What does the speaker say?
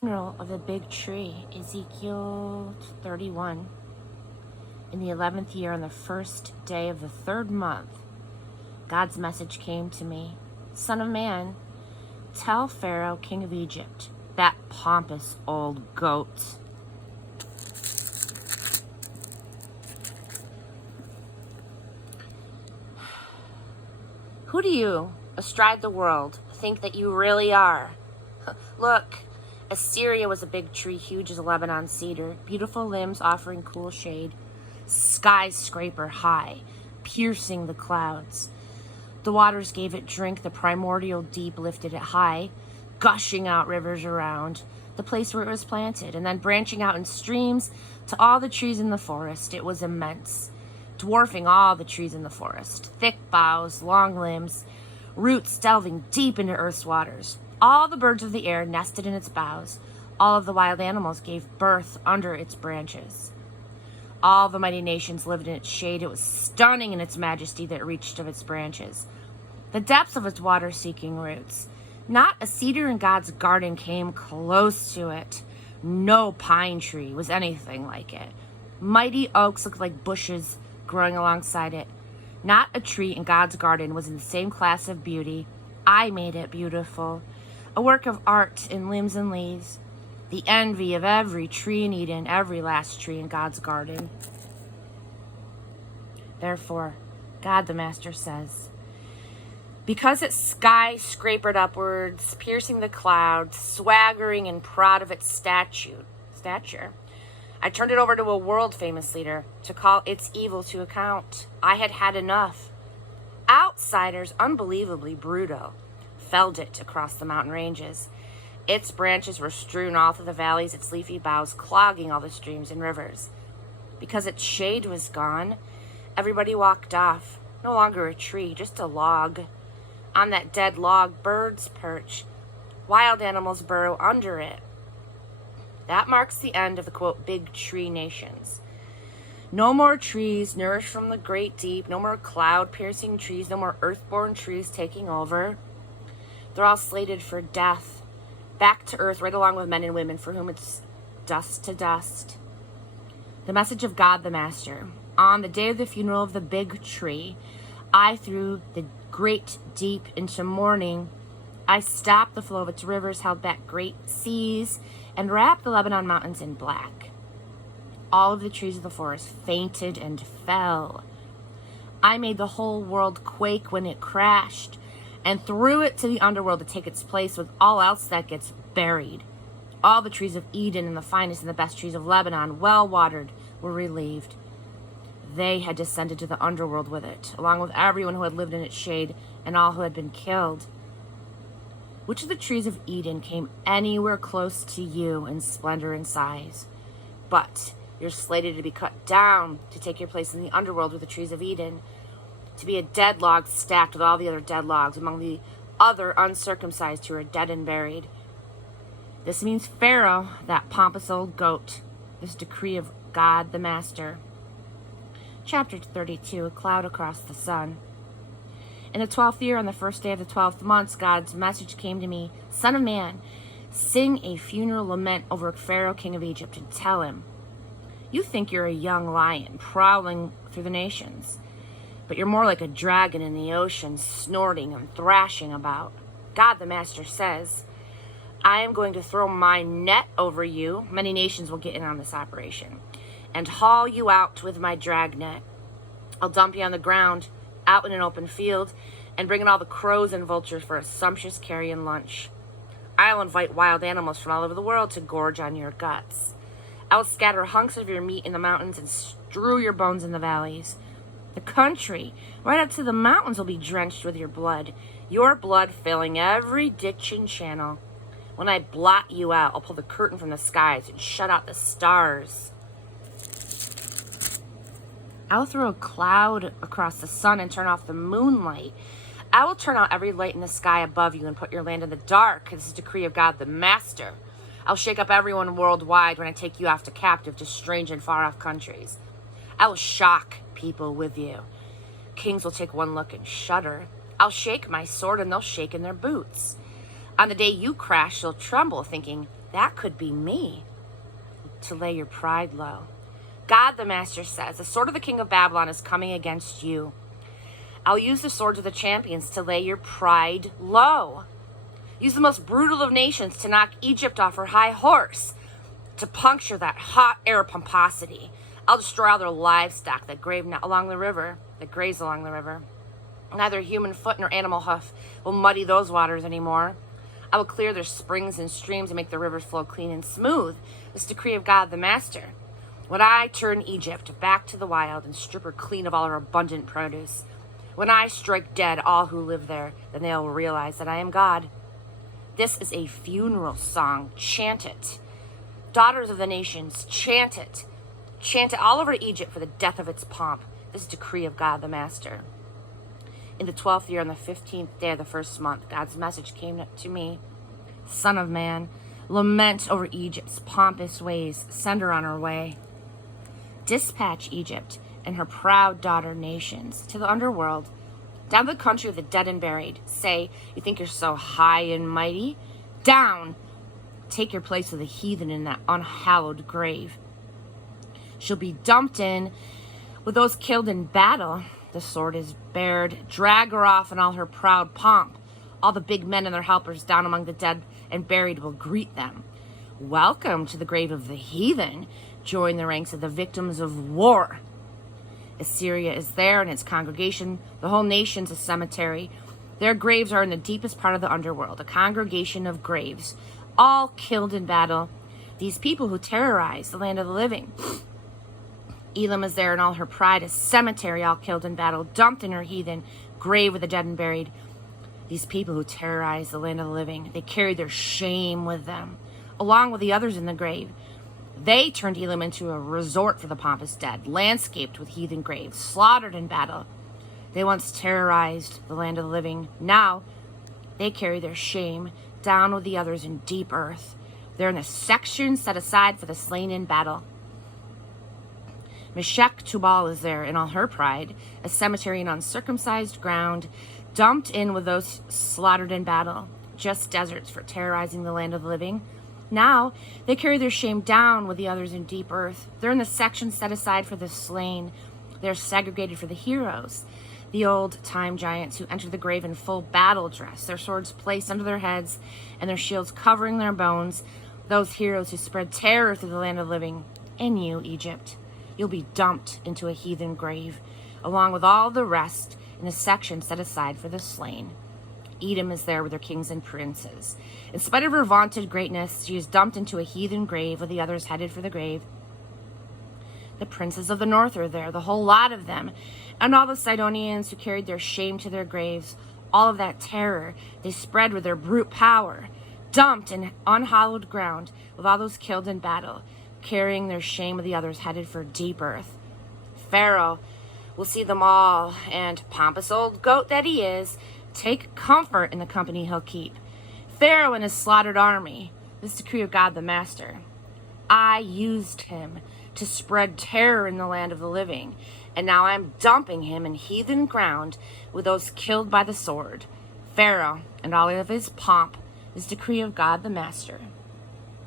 Funeral of the big tree, Ezekiel 31. In the 11th year, on the first day of the 3rd month, God's message came to me. Son of man, tell Pharaoh, king of Egypt, that pompous old goat. Who do you, astride the world, think that you really are? Look, Assyria was a big tree, huge as a Lebanon cedar, beautiful limbs offering cool shade, skyscraper high, piercing the clouds. The waters gave it drink, the primordial deep lifted it high, gushing out rivers around the place where it was planted, and then branching out in streams to all the trees in the forest. It was immense, dwarfing all the trees in the forest, thick boughs, long limbs, roots delving deep into earth's waters. All the birds of the air nested in its boughs. All of the wild animals gave birth under its branches. All the mighty nations lived in its shade. It was stunning in its majesty that reached of its branches, the depths of its water-seeking roots. Not a cedar in God's garden came close to it. No pine tree was anything like it. Mighty oaks looked like bushes growing alongside it. Not a tree in God's garden was in the same class of beauty. I made it beautiful, a work of art in limbs and leaves, the envy of every tree in Eden, every last tree in God's garden. Therefore, God the Master says, because it skyscrapered upwards, piercing the clouds, swaggering and proud of its stature, I turned it over to a world-famous leader to call its evil to account. I had had enough. Outsiders, unbelievably brutal, felled it across the mountain ranges. Its branches were strewn all through the valleys, its leafy boughs clogging all the streams and rivers. Because its shade was gone, everybody walked off. No longer a tree, just a log. On that dead log, birds perch. Wild animals burrow under it. That marks the end of the, quote, big tree nations. No more trees nourished from the great deep. No more cloud-piercing trees. No more earthborn trees taking over. They're all slated for death. Back to earth, right along with men and women for whom it's dust to dust. The message of God the Master. On the day of the funeral of the big tree, I threw the great deep into mourning. I stopped the flow of its rivers, held back great seas, and wrapped the Lebanon mountains in black. All of the trees of the forest fainted and fell. I made the whole world quake when it crashed, and threw it to the underworld to take its place with all else that gets buried. All the trees of Eden and the finest and the best trees of Lebanon, well-watered, were relieved. They had descended to the underworld with it, along with everyone who had lived in its shade and all who had been killed. Which of the trees of Eden came anywhere close to you in splendor and size? But you're slated to be cut down to take your place in the underworld with the trees of Eden, to be a dead log stacked with all the other dead logs among the other uncircumcised who are dead and buried. This means Pharaoh, that pompous old goat, this decree of God the Master. Chapter 32, a cloud across the sun. In the 12th year, on the first day of the 12th month, God's message came to me. Son of man, sing a funeral lament over Pharaoh, king of Egypt, and tell him, you think you're a young lion prowling through the nations, but you're more like a dragon in the ocean, snorting and thrashing about. God the Master says, I am going to throw my net over you. Many nations will get in on this operation, and haul you out with my dragnet. I'll dump you on the ground, out in an open field, and bring in all the crows and vultures for a sumptuous carrion lunch. I'll invite wild animals from all over the world to gorge on your guts. I'll scatter hunks of your meat in the mountains and strew your bones in the valleys. The country, right up to the mountains, will be drenched with your blood filling every ditch and channel. When I blot you out, I'll pull the curtain from the skies and shut out the stars. I'll throw a cloud across the sun and turn off the moonlight. I will turn out every light in the sky above you and put your land in the dark. This is a decree of God the Master. I'll shake up everyone worldwide when I take you off to captive to strange and far-off countries. I will shock people with you. Kings will take one look and shudder. I'll shake my sword and they'll shake in their boots. On the day you crash, they'll tremble, thinking, That could be me, to lay your pride low. God the Master says, the sword of the king of Babylon is coming against you. I'll use the swords of the champions to lay your pride low. Use the most brutal of nations to knock Egypt off her high horse, to puncture that hot air pomposity. I'll destroy all their livestock that graze along the river. Neither human foot nor animal hoof will muddy those waters anymore. I will clear their springs and streams and make the rivers flow clean and smooth. This decree of God the Master. When I turn Egypt back to the wild and strip her clean of all her abundant produce, when I strike dead all who live there, then they will realize that I am God. This is a funeral song. Chant it. Daughters of the nations, chant it. Chant it all over Egypt for the death of its pomp. This decree of God the Master. In the 12th year, on the 15th day of the first month, God's message came to me. Son of man, lament over Egypt's pompous ways. Send her on her way. Dispatch Egypt and her proud daughter nations to the underworld, down to the country of the dead and buried. Say, you think you're so high and mighty? Down! Take your place with the heathen in that unhallowed grave. She'll be dumped in with those killed in battle. The sword is bared. Drag her off in all her proud pomp. All the big men and their helpers down among the dead and buried will greet them. Welcome to the grave of the heathen. Join the ranks of the victims of war. Assyria is there and its congregation. The whole nation's a cemetery. Their graves are in the deepest part of the underworld, a congregation of graves, all killed in battle. These people who terrorize the land of the living. Elam is there in all her pride, a cemetery, all killed in battle, dumped in her heathen grave with the dead and buried. These people who terrorize the land of the living, they carry their shame with them, along with the others in the grave. They turned Elam into a resort for the pompous dead, landscaped with heathen graves, slaughtered in battle. They once terrorized the land of the living. Now they carry their shame down with the others in deep earth. They're in a section set aside for the slain in battle. Meshech Tubal is there in all her pride, a cemetery in uncircumcised ground, dumped in with those slaughtered in battle, just deserts for terrorizing the land of the living. Now they carry their shame down with the others in deep earth. They're in the section set aside for the slain. They're segregated for the heroes, the old-time giants who enter the grave in full battle dress, their swords placed under their heads and their shields covering their bones, those heroes who spread terror through the land of the living. And you, Egypt, you'll be dumped into a heathen grave, along with all the rest in a section set aside for the slain. Edom is there with her kings and princes. In spite of her vaunted greatness, she is dumped into a heathen grave with the others headed for the grave. The princes of the north are there, the whole lot of them, and all the Sidonians who carried their shame to their graves. All of that terror they spread with their brute power, dumped in unhallowed ground with all those killed in battle, carrying their shame with the others headed for deep earth. Pharaoh will see them all, and pompous old goat that he is, take comfort in the company he'll keep. Pharaoh and his slaughtered army, this decree of God the Master. I used him to spread terror in the land of the living, and now I'm dumping him in heathen ground with those killed by the sword. Pharaoh and all of his pomp, this decree of God the Master.